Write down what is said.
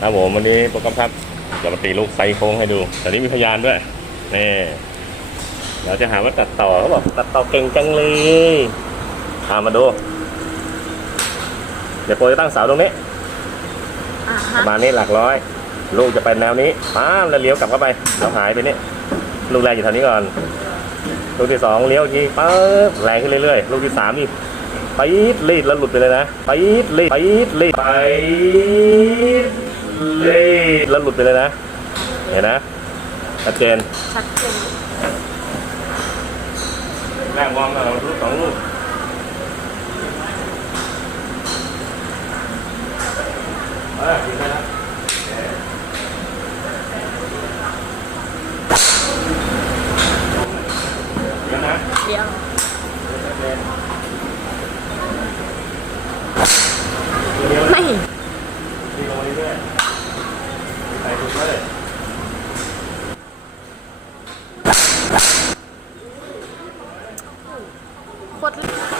ครับผมวันนี้โปรแกรมครับจะมาตีลูกไซโค้งให้ดูแต่นี้มีพยานด้วยนี่เราจะหาว่าตัดต่อเขาบอกตัดต่อเก่งจังเลยพามาดู เดี๋ยวโปรจะตั้งเสาตรงนี้อ่าปฮะระมาณนี้หลักร้อย ลูกจะไปแนวนี้ป้ามแล้วเลี้ยวกลับเข้าไปแล้วหายไปนี่ลูกแรกอยู่แถวนี้ก่อน ลูกที่สองเลี้ยวอีกทีป๊บแรงขึ้นเรื่อยๆ ลูกที่สามนี่ปี๊ดรีดแล้วหลุดไปเลยนะปี๊ดรีดปี๊ดรีดปี๊ เฮ้ยแล้วหลุดไปเลยนะ เห็นนะชัดเจนชัดเจนแรงวางเราลูกสองลูกเออถึงนะเดี๋ยว పొట్ల.